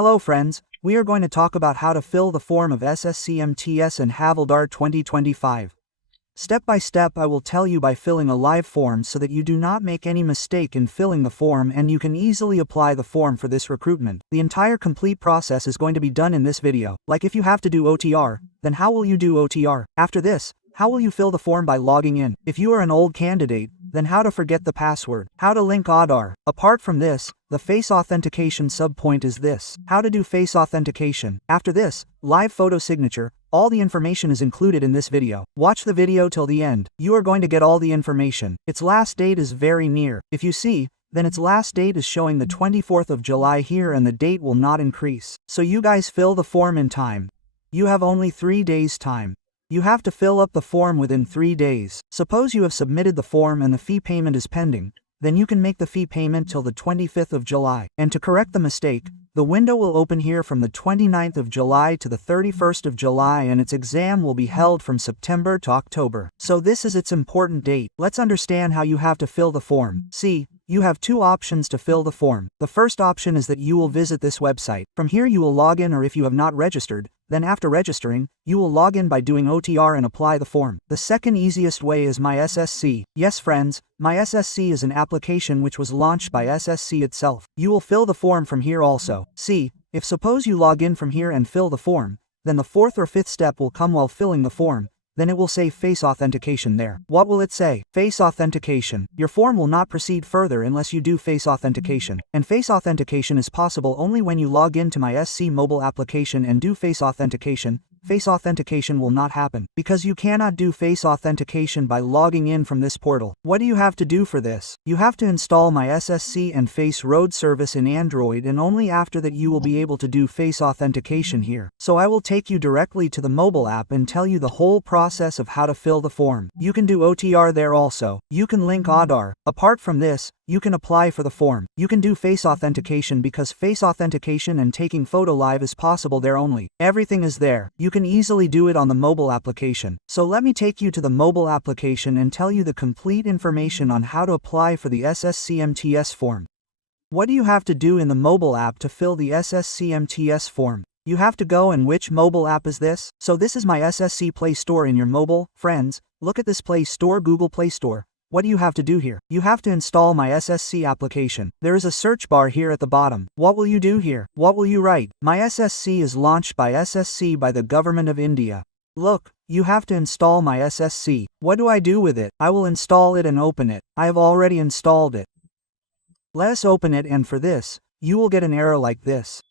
Hello friends, we are going to talk about how to fill the form of SSC MTS and Havildar 2025. Step by step I will tell you by filling a live form so that you do not make any mistake in filling the form and you can easily apply the form for this recruitment. The entire complete process is going to be done in this video. Like if you have to do OTR, then how will you do OTR? After this, how will you fill the form by logging in? If you are an old candidate, then how to forget the password? How to link Aadhaar? Apart from this, the face authentication subpoint is this. How to do face authentication. After this, live photo signature. All the information is included in this video. Watch the video till the end. You are going to get all the information. Its last date is very near. If you see, then its last date is showing the 24th of July here and the date will not increase. So you guys fill the form in time. You have only 3 days time. You have to fill up the form within 3 days. Suppose you have submitted the form and the fee payment is pending, then you can make the fee payment till the 25th of July. And to correct the mistake, the window will open here from the 29th of July to the 31st of July and its exam will be held from September to October. So this is its important date. Let's understand how you have to fill the form. See, you have 2 options to fill the form. The first option is that you will visit this website. From here you will log in, or if you have not registered, then after registering, you will log in by doing OTR and apply the form. The second easiest way is My SSC. Yes friends, My SSC is an application which was launched by SSC itself. You will fill the form from here also. See, if suppose you log in from here and fill the form, then the 4th or 5th step will come while filling the form. Then it will say face authentication there. What will it say? Face authentication. Your form will not proceed further unless you do face authentication. And face authentication is possible only when you log in to My SC mobile application and do face authentication. Face authentication will not happen, because you cannot do face authentication by logging in from this portal. What do you have to do for this? You have to install My SSC and Face Road service in Android, and only after that you will be able to do face authentication here. So I will take you directly to the mobile app and tell you the whole process of how to fill the form. You can do OTR there also. You can link Aadhaar. Apart from this, you can apply for the form. You can do face authentication because face authentication and taking photo live is possible there only. Everything is there. You can easily do it on the mobile application. So let me take you to the mobile application and tell you the complete information on how to apply for the SSC MTS form. What do you have to do in the mobile app to fill the SSC MTS form? You have to go, and which mobile app is this? So this is My SSC Play Store in your mobile. Friends, look at this Play Store, Google Play Store. What do you have to do here? You have to install My SSC application. There is a search bar here at the bottom. What will you do here? What will you write? My SSC is launched by SSC by the Government of India. Look, you have to install My SSC. What do I do with it? I will install it and open it. I have already installed it. Let us open it, and for this, you will get an error like this.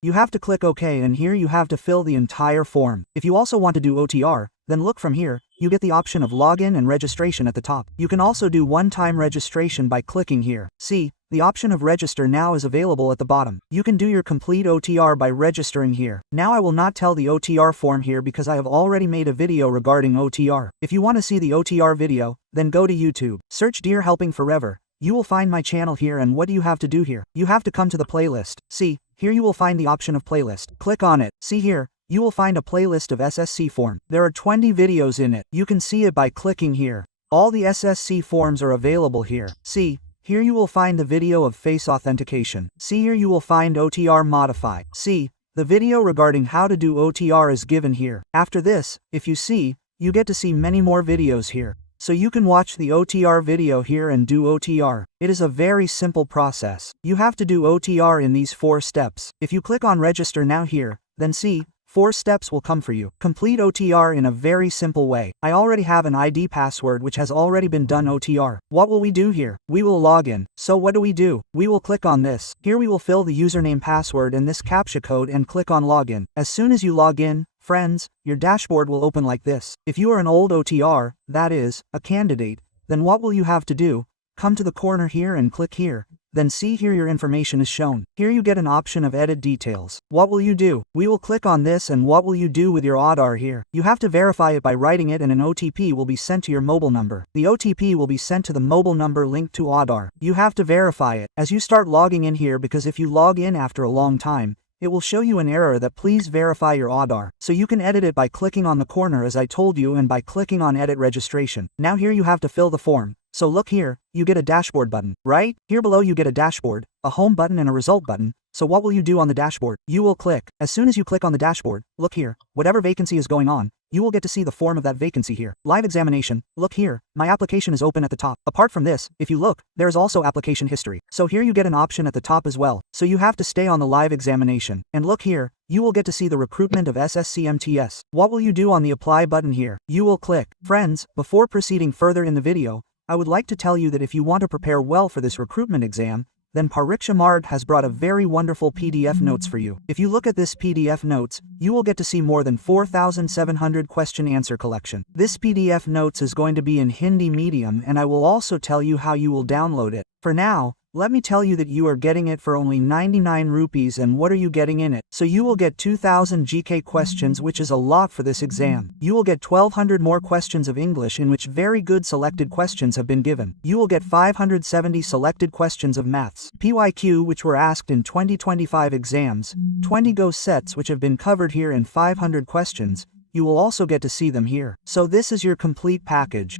You have to click OK, and here you have to fill the entire form. If you also want to do OTR, then look from here, you get the option of login and registration at the top. You can also do one-time registration by clicking here. See, the option of register now is available at the bottom. You can do your complete OTR by registering here. Now I will not tell the OTR form here because I have already made a video regarding OTR. If you want to see the OTR video, then go to YouTube. Search Dear Helping Forever. You will find my channel here, and what do you have to do here? You have to come to the playlist. See, here you will find the option of playlist. Click on it. See here, you will find a playlist of SSC form. There are 20 videos in it. You can see it by clicking here. All the SSC forms are available here. See, here you will find the video of face authentication. See, here you will find OTR modify. See, the video regarding how to do OTR is given here. After this, if you see, you get to see many more videos here. So you can watch the OTR video here and do OTR. It is a very simple process. You have to do OTR in these 4 steps. If you click on register now here, then see, 4 steps will come for you. Complete OTR in a very simple way. I already have an ID password which has already been done OTR. What will we do here? We will log in. So what do? We will click on this. Here we will fill the username, password and this CAPTCHA code and click on login. As soon as you log in, friends, your dashboard will open like this. If you are an old OTR, that is, a candidate, then what will you have to do? Come to the corner here and click here. Then see here your information is shown. Here you get an option of edit details. What will you do? We will click on this, and what will you do with your Aadhaar here? You have to verify it by writing it, and an OTP will be sent to your mobile number. The OTP will be sent to the mobile number linked to Aadhaar. You have to verify it as you start logging in here, because if you log in after a long time, it will show you an error that please verify your Aadhaar. So you can edit it by clicking on the corner as I told you and by clicking on edit registration. Now here you have to fill the form. So look here, you get a dashboard button, right? Here below you get a dashboard, a home button and a result button. So what will you do on the dashboard? You will click. As soon as you click on the dashboard, look here, whatever vacancy is going on, you will get to see the form of that vacancy here. Live examination, look here, my application is open at the top. Apart from this, if you look, there is also application history. So here you get an option at the top as well. So you have to stay on the live examination. And look here, you will get to see the recruitment of SSC MTS. What will you do on the apply button here? You will click. Friends, before proceeding further in the video, I would like to tell you that if you want to prepare well for this recruitment exam, then Pariksha Marg has brought a very wonderful PDF notes for you. If you look at this PDF notes, you will get to see more than 4,700 question answer collection. This PDF notes is going to be in Hindi medium, and I will also tell you how you will download it. For now, let me tell you that you are getting it for only 99 rupees, and what are you getting in it? So you will get 2,000 GK questions, which is a lot for this exam. You will get 1,200 more questions of English in which very good selected questions have been given. You will get 570 selected questions of maths, PYQ which were asked in 2025 exams, 20 Go sets which have been covered here in 500 questions. You will also get to see them here. So this is your complete package.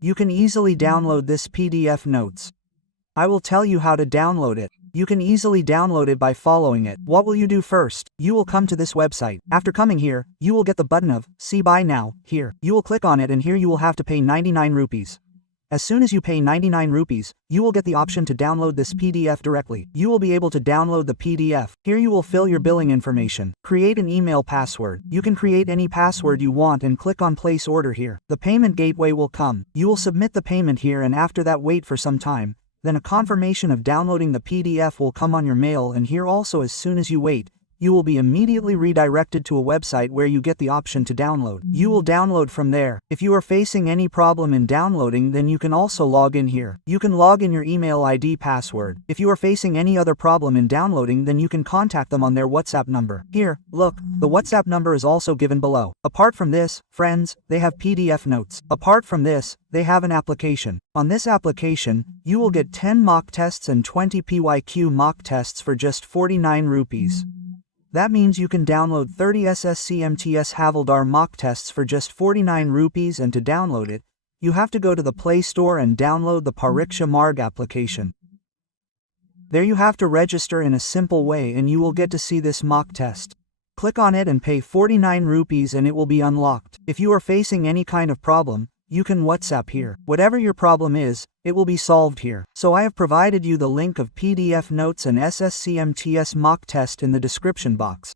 You can easily download this PDF notes. I will tell you how to download it. You can easily download it by following it. What will you do first? You will come to this website. After coming here, you will get the button of See Buy Now here. You will click on it, and here you will have to pay 99 rupees. As soon as you pay 99 rupees, you will get the option to download this PDF directly. You will be able to download the PDF. Here you will fill your billing information. Create an email password. You can create any password you want and click on place order here. The payment gateway will come. You will submit the payment here, and after that wait for some time. Then a confirmation of downloading the PDF will come on your mail, and here also as soon as you wait, you will be immediately redirected to a website where you get the option to download. You will download from there. If you are facing any problem in downloading, then you can also log in here. You can log in your email ID password. If you are facing any other problem in downloading, then you can contact them on their WhatsApp number. Here, look, the WhatsApp number is also given below. Apart from this, friends, they have PDF notes. Apart from this, they have an application. On this application, you will get 10 mock tests and 20 PYQ mock tests for just 49 rupees. That means you can download 30 SSC MTS Havildar mock tests for just 49 rupees, and to download it, you have to go to the Play Store and download the Pariksha Marg application. There you have to register in a simple way, and you will get to see this mock test. Click on it and pay 49 rupees and it will be unlocked. If you are facing any kind of problem, you can WhatsApp here. Whatever your problem is, it will be solved here. So I have provided you the link of PDF notes and SSC MTS mock test in the description box.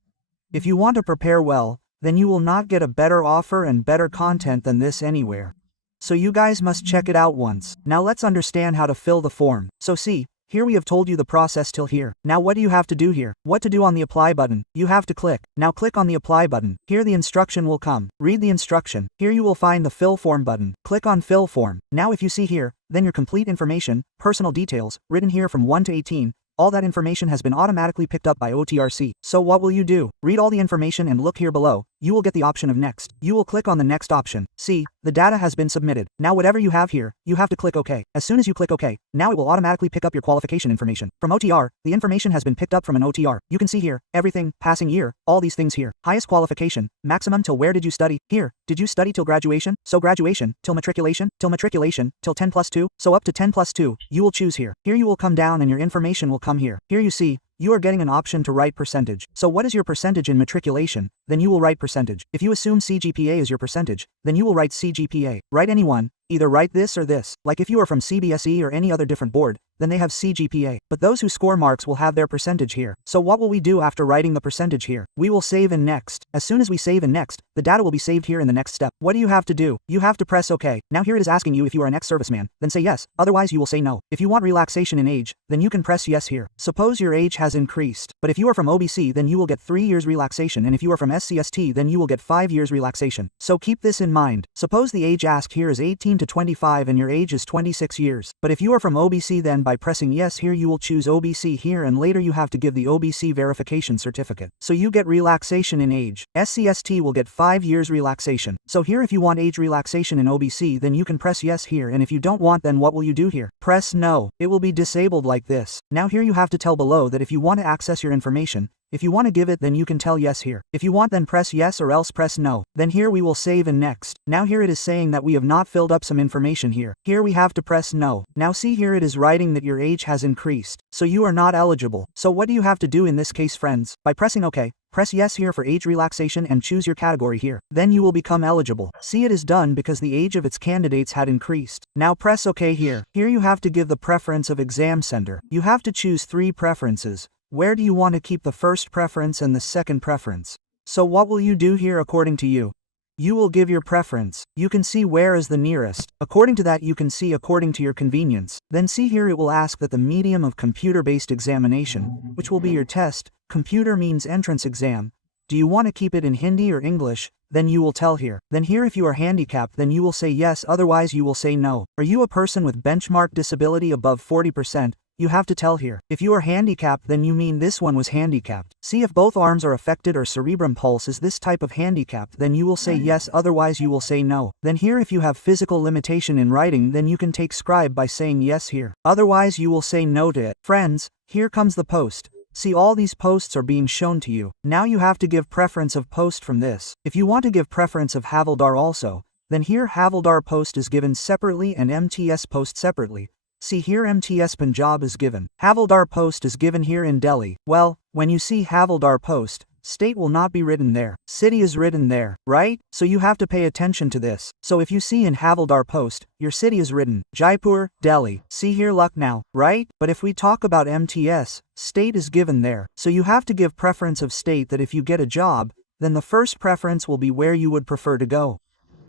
If you want to prepare well, then you will not get a better offer and better content than this anywhere. So you guys must check it out once. Now let's understand how to fill the form. So see, here we have told you the process till here. Now what do you have to do here? What to do on the apply button? You have to click. Now click on the apply button. Here the instruction will come. Read the instruction. Here you will find the fill form button. Click on fill form. Now if you see here, then your complete information, personal details, written here from 1 to 18, all that information has been automatically picked up by OTRC. So what will you do? Read all the information and look here below. You will get the option of next. You will click on the next option. See, the data has been submitted. Now whatever you have here, you have to click OK. As soon as you click OK, now it will automatically pick up your qualification information. From OTR, the information has been picked up from an OTR. You can see here, everything, passing year, all these things here. Highest qualification, maximum till where did you study? Here, did you study till graduation? So graduation, till matriculation, till 10+2, so up to 10+2, you will choose here. Here you will come down and your information will come here. Here you see, you are getting an option to write percentage. So what is your percentage in matriculation? Then you will write percentage. If you assume CGPA is your percentage, then you will write CGPA. Write any one, either write this or this. Like if you are from CBSE or any other different board, then they have CGPA. But those who score marks will have their percentage here. So what will we do after writing the percentage here? We will save in next. As soon as we save in next, the data will be saved here in the next step. What do you have to do? You have to press OK. Now here it is asking you if you are an ex-serviceman, then say yes, otherwise you will say no. If you want relaxation in age, then you can press yes here. Suppose your age has increased. But if you are from OBC, then you will get 3 years relaxation, and if you are from SCST, then you will get 5 years relaxation. So keep this in mind. Suppose the age asked here is 18 to 25 and your age is 26 years. But if you are from OBC, then by pressing yes here you will choose OBC here, and later you have to give the OBC verification certificate. So you get relaxation in age. SCST will get 5 years relaxation. So here if you want age relaxation in OBC, then you can press yes here, and if you don't want, then what will you do here? Press no. It will be disabled like this. Now here you have to tell below that if you want to access your information, If you want to give it, then you can tell yes here. If you want, then press yes or else press no. Then here we will save and next. Now here it is saying that we have not filled up some information here. Here we have to press no. Now see here it is writing that your age has increased. So you are not eligible. So what do you have to do in this case, friends? By pressing OK, press yes here for age relaxation and choose your category here. Then you will become eligible. See, it is done because the age of its candidates had increased. Now press OK here. Here you have to give the preference of exam center. You have to choose 3 preferences. Where do you want to keep the first preference and the second preference? So what will you do here according to you? You will give your preference. You can see where is the nearest. According to that you can see according to your convenience. Then see here it will ask that the medium of computer-based examination, which will be your test. Computer means entrance exam. Do you want to keep it in Hindi or English? Then you will tell here. Then here if you are handicapped then you will say yes, otherwise you will say no. Are you a person with benchmark disability above 40%? You have to tell here. If you are handicapped then you mean this one was handicapped. See, if both arms are affected or cerebrum pulse is this type of handicap then you will say yes, otherwise you will say no. Then here if you have physical limitation in writing then you can take scribe by saying yes here. Otherwise you will say no to it. Friends, here comes the post. See, all these posts are being shown to you. Now you have to give preference of post from this. If you want to give preference of Havildar also, then here Havildar post is given separately and MTS post separately. See here MTS Punjab is given. Havildar post is given here in Delhi. Well, when you see Havildar post, state will not be written there. City is written there, right? So you have to pay attention to this. So if you see in Havildar post, your city is written Jaipur, Delhi. See here Lucknow, right? But if we talk about MTS, state is given there. So you have to give preference of state that if you get a job, then the first preference will be where you would prefer to go.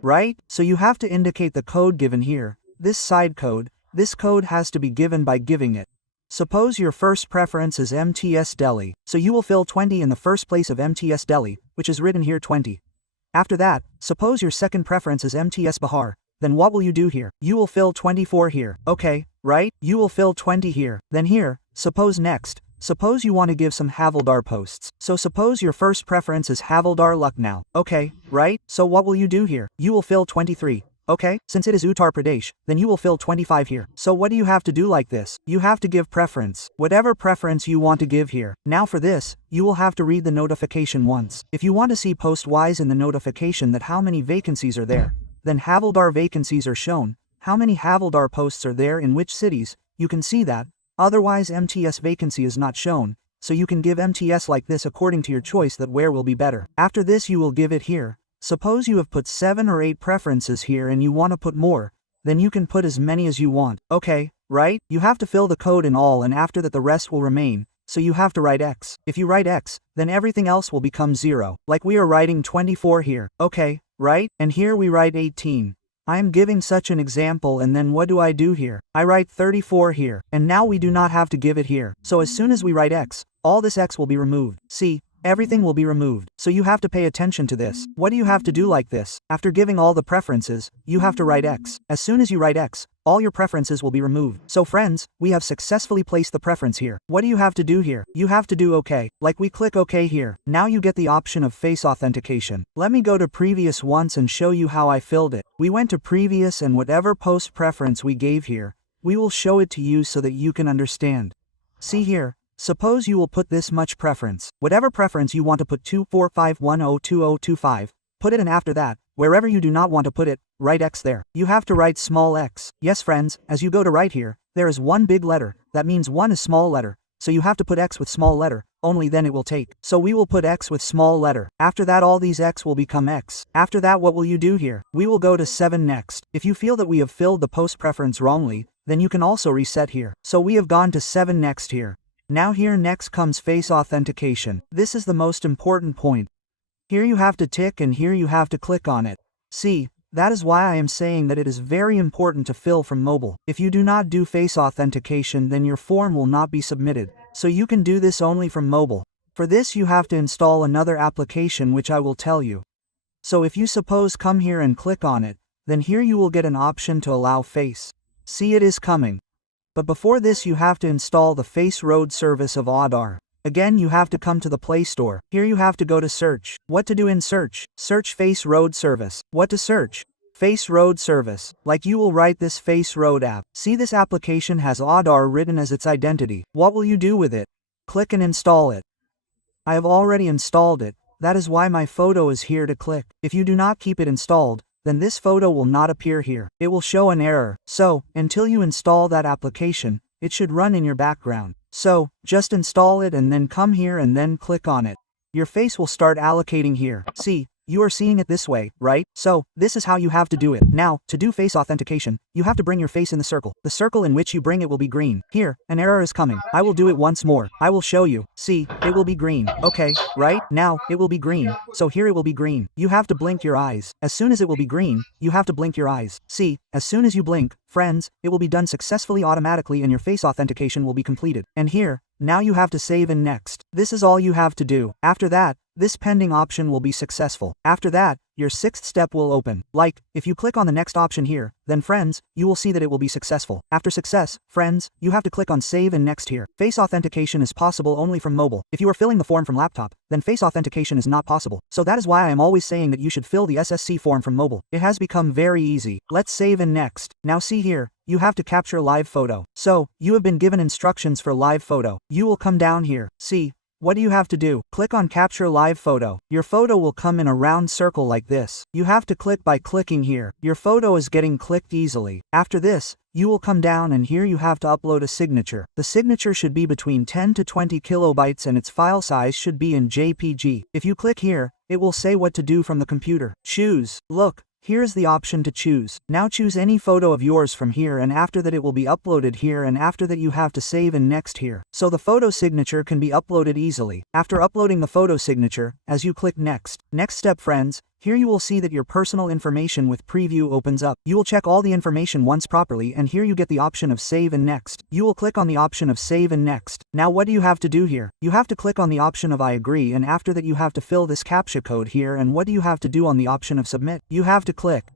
Right? So you have to indicate the code given here. This side code. This code has to be given by giving it. Suppose your first preference is MTS Delhi, so you will fill 20 in the first place of MTS Delhi, which is written here 20. After that, suppose your second preference is MTS Bihar, then what will you do here? You will fill 24 here, okay, right? You will fill 20 here, then here, suppose next. Suppose you want to give some Havildar posts. So suppose your first preference is Havildar Lucknow, okay, right? So what will you do here? You will fill 23. Okay, since it is Uttar Pradesh, then you will fill 25 here. So what do you have to do like this? You have to give preference. Whatever preference you want to give here. Now for this, you will have to read the notification once. If you want to see post-wise in the notification that how many vacancies are there, then Havildar vacancies are shown. How many Havildar posts are there in which cities, you can see that. Otherwise MTS vacancy is not shown. So you can give MTS like this according to your choice that where will be better. After this you will give it here. Suppose you have put 7 or 8 preferences here and you want to put more, then you can put as many as you want. Okay, right? You have to fill the code in all and after that the rest will remain, so you have to write X. If you write X, then everything else will become 0. Like we are writing 24 here. Okay, right? And here we write 18. I am giving such an example and then what do I do here? I write 34 here, and now we do not have to give it here. So as soon as we write X, all this X will be removed. See? Everything will be removed, so you have to pay attention to this. What do you have to do like this? After giving all the preferences, you have to write X. As soon as you write X, all your preferences will be removed. So friends, we have successfully placed the preference here. What do you have to do here? You have to do OK. Like we click OK here. Now you get the option of face authentication. Let me go to previous once and show you how I filled it. We went to previous and whatever post preference we gave here, we will show it to you so that you can understand. See here. Suppose you will put this much preference. Whatever preference you want to put 245102025, put it and after that, wherever you do not want to put it, write X there. You have to write small x. Yes friends, as you go to write here, there is one big letter, that means one is small letter, so you have to put X with small letter, only then it will take. So we will put X with small letter. After that all these X will become X. After that what will you do here? We will go to 7 next. If you feel that we have filled the post preference wrongly, then you can also reset here. So we have gone to 7 next here. Now here next comes face authentication. This is the most important point. Here you have to tick and here you have to click on it. See, that is why I am saying that it is very important to fill from mobile. If you do not do face authentication then your form will not be submitted. So you can do this only from mobile. For this you have to install another application which I will tell you. So if you suppose come here and click on it, then here you will get an option to allow face. See, it is coming. But before this you have to install the Face Road service of Aadhaar. Again you have to come to the Play Store. Here you have to go to search. What to do in search? Search Face Road service. What to search? Face Road service. Like you will write this Face Road app. See, this application has Aadhaar written as its identity. What will you do with it? Click and install it. I have already installed it, that is why my photo is here to click. If you do not keep it installed, then this photo will not appear here. It will show an error. So, until you install that application, it should run in your background. So, just install it and then come here and then click on it. Your face will start allocating here. See, you are seeing it this way, right? So, this is how you have to do it. Now, to do face authentication, you have to bring your face in the circle. The circle in which you bring it will be green. Here, an error is coming. I will do it once more. I will show you. See, it will be green. Okay, right? Now, it will be green. So here it will be green. You have to blink your eyes. As soon as it will be green, you have to blink your eyes. See, as soon as you blink, friends, it will be done successfully automatically and your face authentication will be completed. And here, now you have to save and next. This is all you have to do. After that, this pending option will be successful. After that, your sixth step will open. Like, if you click on the next option here, then friends, you will see that it will be successful. After success, friends, you have to click on save and next here. Face authentication is possible only from mobile. If you are filling the form from laptop, then face authentication is not possible. So that is why I am always saying that you should fill the SSC form from mobile. It has become very easy. Let's save and next. Now see here, you have to capture live photo. So, you have been given instructions for live photo. You will come down here. See, what do you have to do? Click on capture live photo. Your photo will come in a round circle like this. You have to click by clicking here. Your photo is getting clicked easily. After this, you will come down and here you have to upload a signature. The signature should be between 10 to 20 kilobytes and its file size should be in JPG. If you click here, it will say what to do from the computer. Choose. Look. Here is the option to choose. Now choose any photo of yours from here and after that it will be uploaded here and after that you have to save and next here. So the photo signature can be uploaded easily. After uploading the photo signature, as you click next. Next step friends, here you will see that your personal information with preview opens up. You will check all the information once properly and here you get the option of save and next. You will click on the option of save and next. Now what do you have to do here? You have to click on the option of I agree and after that you have to fill this CAPTCHA code here and what do you have to do on the option of submit? You have to click.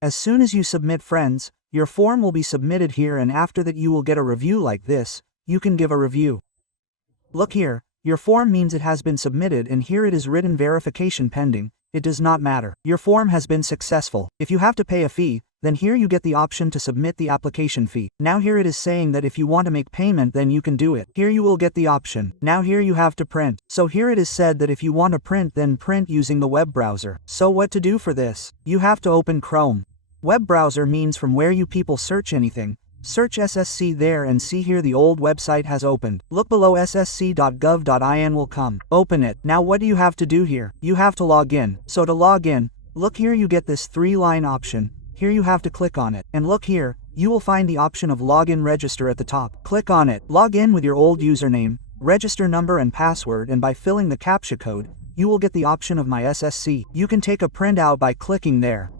As soon as you submit friends, your form will be submitted here and after that you will get a review like this. You can give a review. Look here, your form means it has been submitted and here it is written verification pending. It does not matter. Your form has been successful. If you have to pay a fee, then here you get the option to submit the application fee. Now here it is saying that if you want to make payment then you can do it. Here you will get the option. Now here you have to print. So here it is said that if you want to print then print using the web browser. So what to do for this? You have to open Chrome. Web browser means from where you people search anything. Search SSC there and see here the old website has opened. Look below ssc.gov.in will come. Open it. Now what do you have to do here? You have to log in. So to log in, look here you get this 3-line option. Here you have to click on it. And look here, you will find the option of login register at the top. Click on it. Log in with your old username, register number and password and by filling the CAPTCHA code, you will get the option of My SSC. You can take a printout by clicking there.